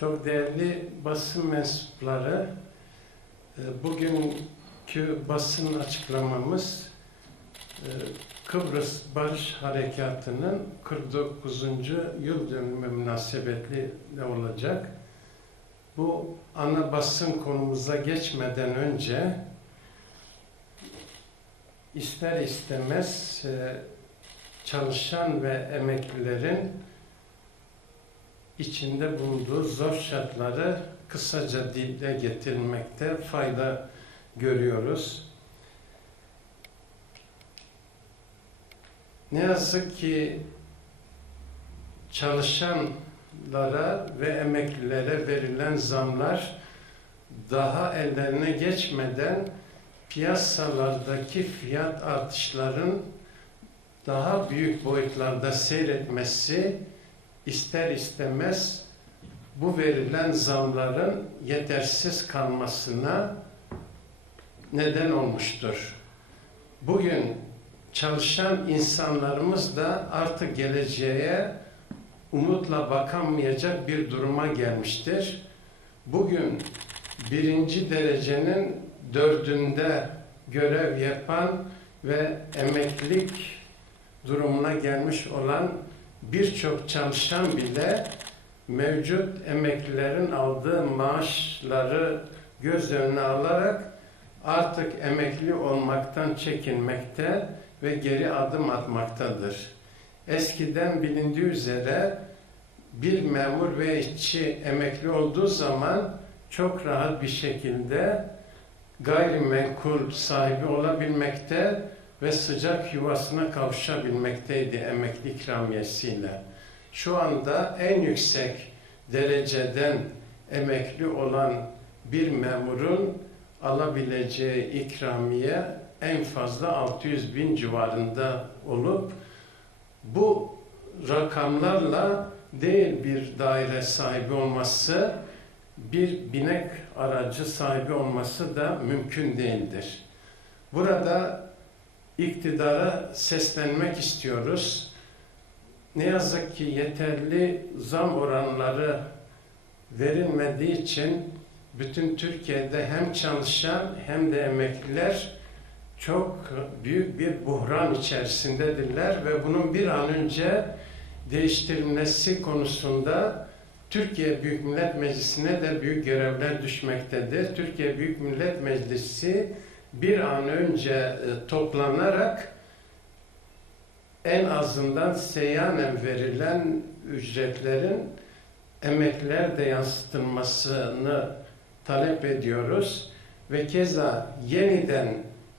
Çok değerli basın mensupları, e, bugünkü basın açıklamamız e, Kıbrıs Barış Harekatı'nın 49. yıl dönümü münasebetli de olacak. Bu ana basın konumuza geçmeden önce ister istemez e, çalışan ve emeklilerin içinde bulunduğu zor şartları kısaca dile getirmekte fayda görüyoruz. Ne yazık ki çalışanlara ve emeklilere verilen zamlar daha ellerine geçmeden piyasalardaki fiyat artışların daha büyük boyutlarda seyretmesi ister istemez bu verilen zamların yetersiz kalmasına neden olmuştur. Bugün çalışan insanlarımız da artık geleceğe umutla bakamayacak bir duruma gelmiştir. Bugün birinci derecenin dördünde görev yapan ve emeklilik durumuna gelmiş olan birçok çalışan bile mevcut emeklilerin aldığı maaşları göz önüne alarak artık emekli olmaktan çekinmekte ve geri adım atmaktadır. Eskiden bilindiği üzere bir memur ve işçi emekli olduğu zaman çok rahat bir şekilde gayrimenkul sahibi olabilmekte ve sıcak yuvasına kavuşabilmekteydi emekli ikramiyesiyle. Şu anda en yüksek dereceden emekli olan bir memurun alabileceği ikramiye en fazla 600 bin civarında olup bu rakamlarla değil bir daire sahibi olması, bir binek aracı sahibi olması da mümkün değildir. Burada iktidara seslenmek istiyoruz. Ne yazık ki yeterli zam oranları verilmediği için bütün Türkiye'de hem çalışan hem de emekliler çok büyük bir buhran içerisindedirler ve bunun bir an önce değiştirilmesi konusunda Türkiye Büyük Millet Meclisi'ne de büyük görevler düşmektedir. Türkiye Büyük Millet Meclisi bir an önce e, toplanarak en azından seyyanen verilen ücretlerin emeklilerde yansıtılmasını talep ediyoruz ve keza yeniden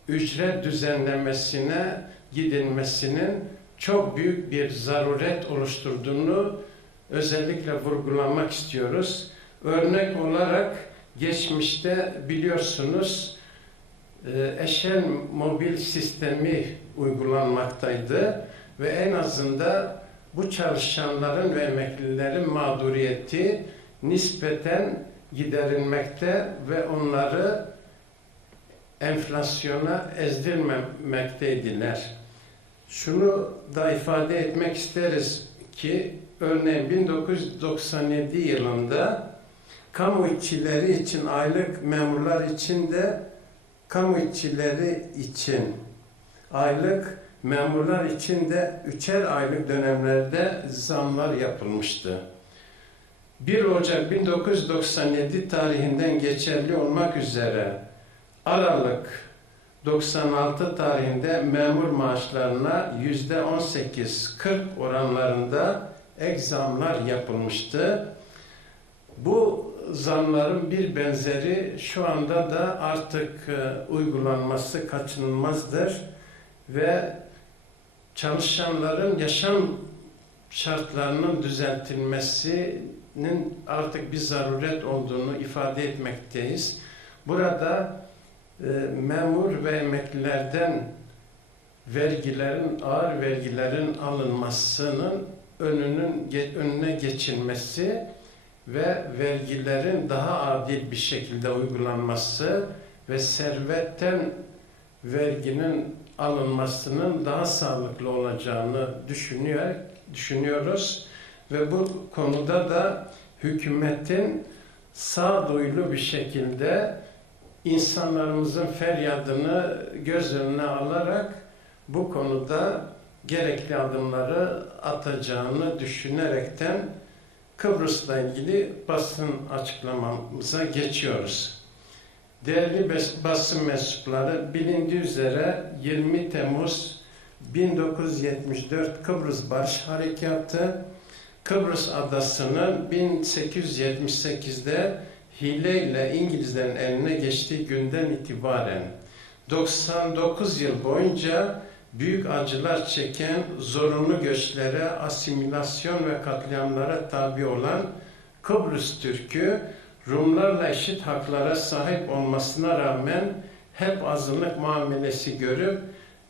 ücret düzenlemesine gidilmesinin çok büyük bir zaruret oluşturduğunu özellikle vurgulamak istiyoruz. Örnek olarak geçmişte biliyorsunuz e, eşel mobil sistemi uygulanmaktaydı ve en azında bu çalışanların ve emeklilerin mağduriyeti nispeten giderilmekte ve onları enflasyona ezdirmemekteydiler. Şunu da ifade etmek isteriz ki örneğin 1997 yılında kamu işçileri için aylık memurlar için de kamu işçileri için aylık memurlar için de üçer aylık dönemlerde zamlar yapılmıştı. 1 Ocak 1997 tarihinden geçerli olmak üzere Aralık 96 tarihinde memur maaşlarına yüzde 18-40 oranlarında ek zamlar yapılmıştı. Bu zamların bir benzeri şu anda da artık e, uygulanması kaçınılmazdır ve çalışanların yaşam şartlarının düzeltilmesinin artık bir zaruret olduğunu ifade etmekteyiz. Burada e, memur ve emeklilerden vergilerin, ağır vergilerin alınmasının önünün önüne geçilmesi ve vergilerin daha adil bir şekilde uygulanması ve servetten verginin alınmasının daha sağlıklı olacağını düşünüyor, düşünüyoruz. Ve bu konuda da hükümetin sağduyulu bir şekilde insanlarımızın feryadını göz önüne alarak bu konuda gerekli adımları atacağını düşünerekten Kıbrıs'la ilgili basın açıklamamıza geçiyoruz. Değerli basın mensupları bilindiği üzere 20 Temmuz 1974 Kıbrıs Barış Harekatı Kıbrıs adasının 1878'de hileyle İngilizlerin eline geçtiği günden itibaren 99 yıl boyunca büyük acılar çeken zorunlu göçlere, asimilasyon ve katliamlara tabi olan Kıbrıs Türk'ü Rumlarla eşit haklara sahip olmasına rağmen hep azınlık muamelesi görüp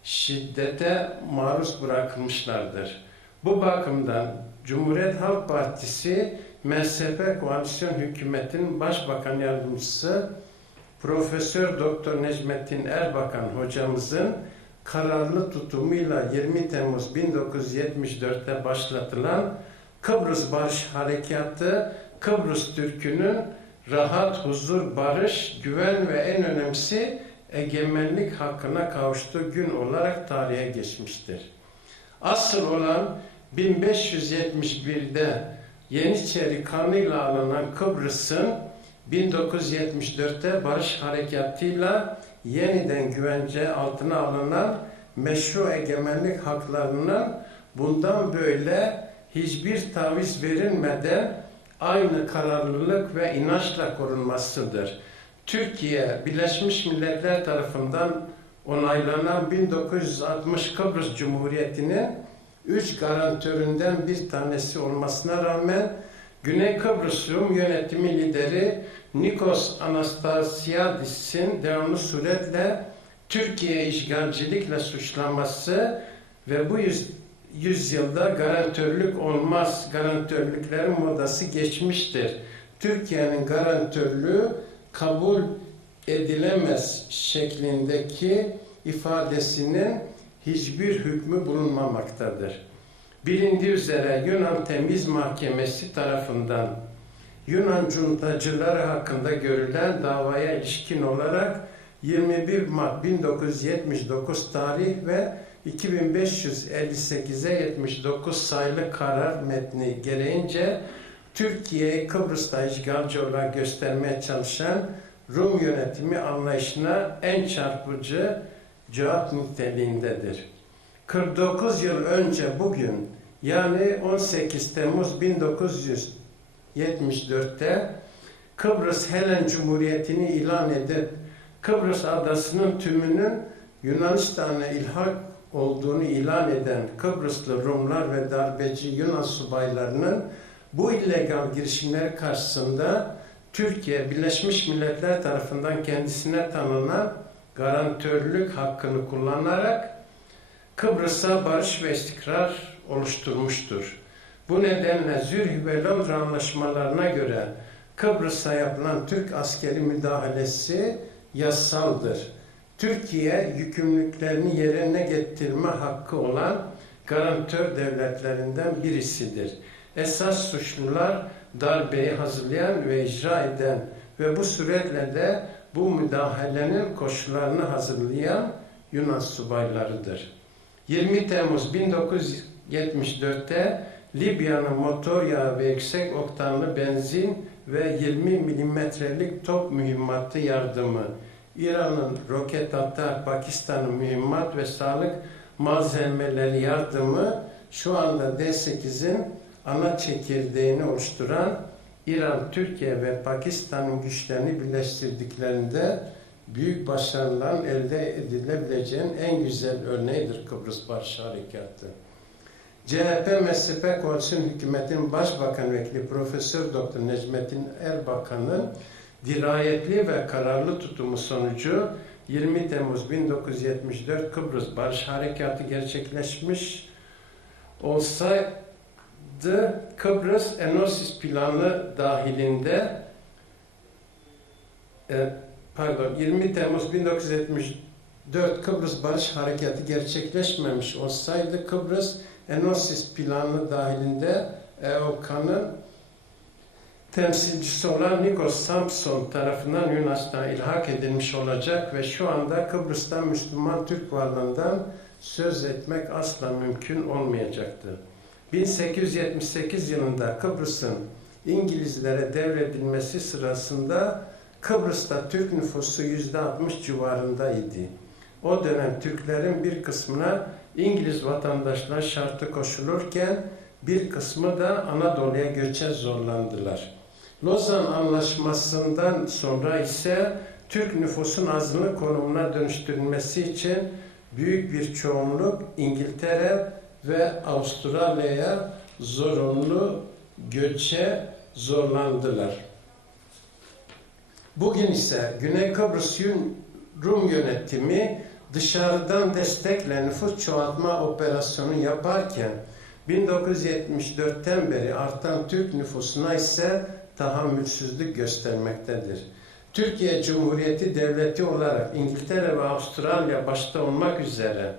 şiddete maruz bırakılmışlardır. Bu bakımdan Cumhuriyet Halk Partisi MSP Koalisyon Hükümeti'nin Başbakan Yardımcısı Profesör Doktor Necmettin Erbakan hocamızın kararlı tutumuyla 20 Temmuz 1974'te başlatılan Kıbrıs Barış Harekatı Kıbrıs Türk'ünün rahat, huzur, barış, güven ve en önemlisi egemenlik hakkına kavuştuğu gün olarak tarihe geçmiştir. Asıl olan 1571'de Yeniçeri kanıyla alınan Kıbrıs'ın 1974'te barış harekatıyla yeniden güvence altına alınan meşru egemenlik haklarının bundan böyle hiçbir taviz verilmeden aynı kararlılık ve inançla korunmasıdır. Türkiye Birleşmiş Milletler tarafından onaylanan 1960 Kıbrıs Cumhuriyeti'nin üç garantöründen bir tanesi olmasına rağmen Güney Kıbrıs Rum yönetimi lideri Nikos Anastasiadis'in devamlı suretle Türkiye işgalcilikle suçlaması ve bu yüz, yüzyılda garantörlük olmaz, garantörlüklerin modası geçmiştir. Türkiye'nin garantörlüğü kabul edilemez şeklindeki ifadesinin hiçbir hükmü bulunmamaktadır. Bilindiği üzere Yunan Temiz Mahkemesi tarafından Yunan cuntacıları hakkında görülen davaya ilişkin olarak 21 Mart 1979 tarih ve 2558'e 79 sayılı karar metni gereğince Türkiye'yi Kıbrıs'ta işgalci olarak göstermeye çalışan Rum yönetimi anlayışına en çarpıcı cevap niteliğindedir. 49 yıl önce bugün yani 18 Temmuz 1974'te Kıbrıs Helen Cumhuriyeti'ni ilan edip Kıbrıs adasının tümünün Yunanistan'a ilhak olduğunu ilan eden Kıbrıslı Rumlar ve darbeci Yunan subaylarının bu illegal girişimleri karşısında Türkiye Birleşmiş Milletler tarafından kendisine tanınan garantörlük hakkını kullanarak Kıbrıs'a barış ve istikrar oluşturmuştur. Bu nedenle Zürih ve Londra anlaşmalarına göre Kıbrıs'a yapılan Türk askeri müdahalesi yasaldır. Türkiye yükümlülüklerini yerine getirme hakkı olan garantör devletlerinden birisidir. Esas suçlular darbeyi hazırlayan ve icra eden ve bu suretle de bu müdahalenin koşullarını hazırlayan Yunan subaylarıdır. 20 Temmuz 1974'te Libya'nın motor yağı ve yüksek oktanlı benzin ve 20 milimetrelik top mühimmatı yardımı, İran'ın roket atar, Pakistan'ın mühimmat ve sağlık malzemeleri yardımı şu anda D8'in ana çekirdeğini oluşturan İran, Türkiye ve Pakistan'ın güçlerini birleştirdiklerinde büyük başarıların elde edilebileceğin en güzel örneğidir Kıbrıs Barış Harekatı. CHP MSP Koalisyon Hükümeti'nin Başbakan Vekili Profesör Doktor Necmettin Erbakan'ın dirayetli ve kararlı tutumu sonucu 20 Temmuz 1974 Kıbrıs Barış Harekatı gerçekleşmiş olsaydı Kıbrıs Enosis planı dahilinde e, pardon 20 Temmuz 1974 Kıbrıs Barış Harekatı gerçekleşmemiş olsaydı Kıbrıs Enosis planı dahilinde EOK'nın temsilcisi olan Nikos Samson tarafından Yunanistan'a ilhak edilmiş olacak ve şu anda Kıbrıs'ta Müslüman Türk varlığından söz etmek asla mümkün olmayacaktır. 1878 yılında Kıbrıs'ın İngilizlere devredilmesi sırasında Kıbrıs'ta Türk nüfusu %60 civarındaydı. O dönem Türklerin bir kısmına İngiliz vatandaşlığa şartı koşulurken bir kısmı da Anadolu'ya göçe zorlandılar. Lozan Anlaşması'ndan sonra ise Türk nüfusun azınlık konumuna dönüştürülmesi için büyük bir çoğunluk İngiltere ve Avustralya'ya zorunlu göçe zorlandılar. Bugün ise Güney Kıbrıs Rum yönetimi dışarıdan destekle nüfus çoğaltma operasyonu yaparken 1974'ten beri artan Türk nüfusuna ise tahammülsüzlük göstermektedir. Türkiye Cumhuriyeti Devleti olarak İngiltere ve Avustralya başta olmak üzere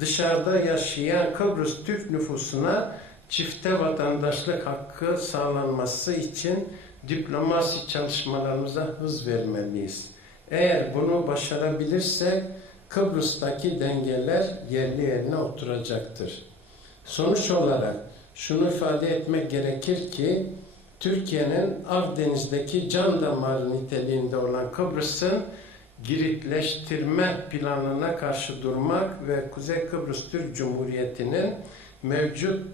dışarıda yaşayan Kıbrıs Türk nüfusuna çifte vatandaşlık hakkı sağlanması için diplomasi çalışmalarımıza hız vermeliyiz. Eğer bunu başarabilirsek Kıbrıs'taki dengeler yerli yerine oturacaktır. Sonuç olarak şunu ifade etmek gerekir ki Türkiye'nin Akdeniz'deki can damarı niteliğinde olan Kıbrıs'ın Giritleştirme planına karşı durmak ve Kuzey Kıbrıs Türk Cumhuriyeti'nin mevcut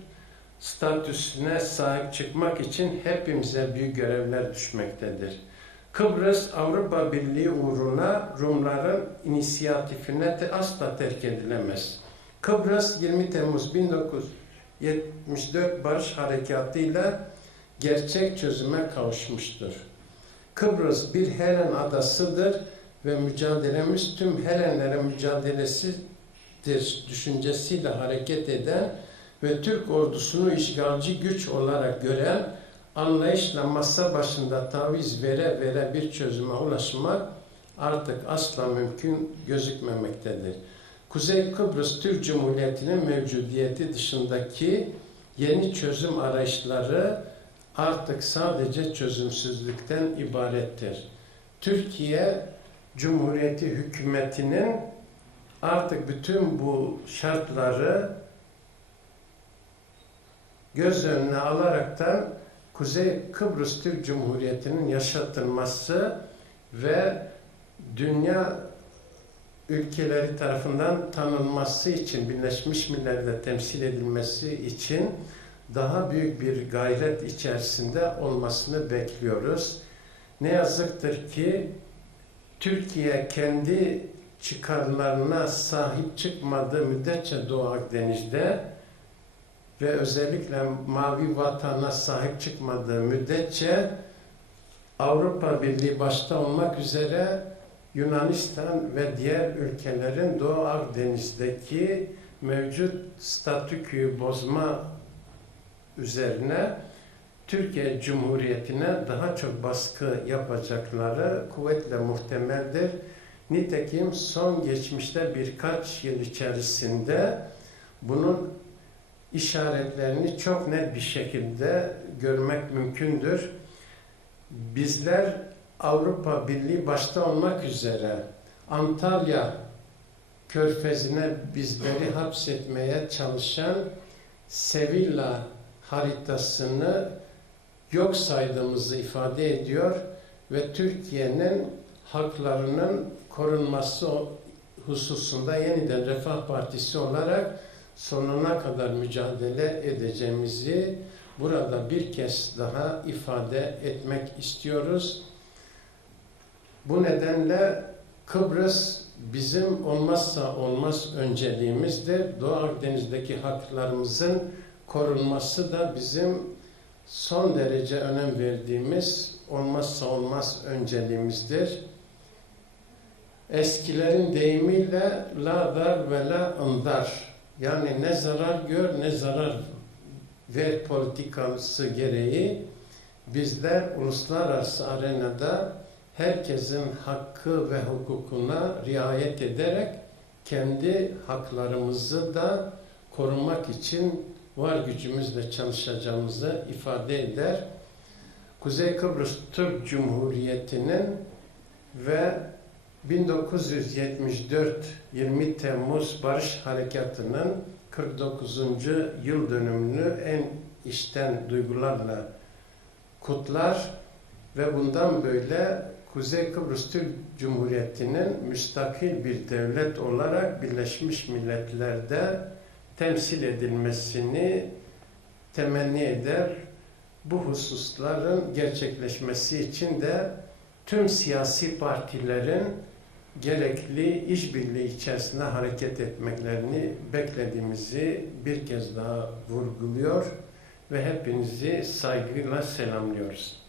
statüsüne sahip çıkmak için hepimize büyük görevler düşmektedir. Kıbrıs Avrupa Birliği uğruna Rumların inisiyatifine de asla terk edilemez. Kıbrıs 20 Temmuz 1974 Barış Harekatı ile gerçek çözüme kavuşmuştur. Kıbrıs bir Helen adasıdır ve mücadelemiz tüm Helenlere mücadelesidir düşüncesiyle hareket eden ve Türk ordusunu işgalci güç olarak gören anlayışla masa başında taviz vere vere bir çözüme ulaşmak artık asla mümkün gözükmemektedir. Kuzey Kıbrıs Türk Cumhuriyeti'nin mevcudiyeti dışındaki yeni çözüm arayışları artık sadece çözümsüzlükten ibarettir. Türkiye Cumhuriyeti hükümetinin artık bütün bu şartları göz önüne alaraktan Kuzey Kıbrıs Türk Cumhuriyeti'nin yaşatılması ve dünya ülkeleri tarafından tanınması için, Birleşmiş Milletler'de temsil edilmesi için daha büyük bir gayret içerisinde olmasını bekliyoruz. Ne yazıktır ki Türkiye kendi çıkarlarına sahip çıkmadığı müddetçe Doğu Akdeniz'de ve özellikle mavi vatana sahip çıkmadığı müddetçe Avrupa Birliği başta olmak üzere Yunanistan ve diğer ülkelerin Doğu Akdeniz'deki mevcut statüküyü bozma üzerine Türkiye Cumhuriyeti'ne daha çok baskı yapacakları kuvvetle muhtemeldir. Nitekim son geçmişte birkaç yıl içerisinde bunun işaretlerini çok net bir şekilde görmek mümkündür. Bizler Avrupa Birliği başta olmak üzere Antalya körfezine bizleri hapsetmeye çalışan Sevilla haritasını yok saydığımızı ifade ediyor ve Türkiye'nin haklarının korunması hususunda yeniden Refah Partisi olarak sonuna kadar mücadele edeceğimizi burada bir kez daha ifade etmek istiyoruz. Bu nedenle Kıbrıs bizim olmazsa olmaz önceliğimizdir. Doğu Akdeniz'deki haklarımızın korunması da bizim son derece önem verdiğimiz olmazsa olmaz önceliğimizdir. Eskilerin deyimiyle la dar ve la ındar yani ne zarar gör ne zarar ver politikası gereği bizler uluslararası arenada herkesin hakkı ve hukukuna riayet ederek kendi haklarımızı da korumak için var gücümüzle çalışacağımızı ifade eder. Kuzey Kıbrıs Türk Cumhuriyeti'nin ve 1974 20 Temmuz Barış Harekatı'nın 49. yıl dönümünü en içten duygularla kutlar ve bundan böyle Kuzey Kıbrıs Türk Cumhuriyeti'nin müstakil bir devlet olarak Birleşmiş Milletler'de temsil edilmesini temenni eder. Bu hususların gerçekleşmesi için de tüm siyasi partilerin gerekli işbirliği içerisinde hareket etmeklerini beklediğimizi bir kez daha vurguluyor ve hepinizi saygıyla selamlıyoruz.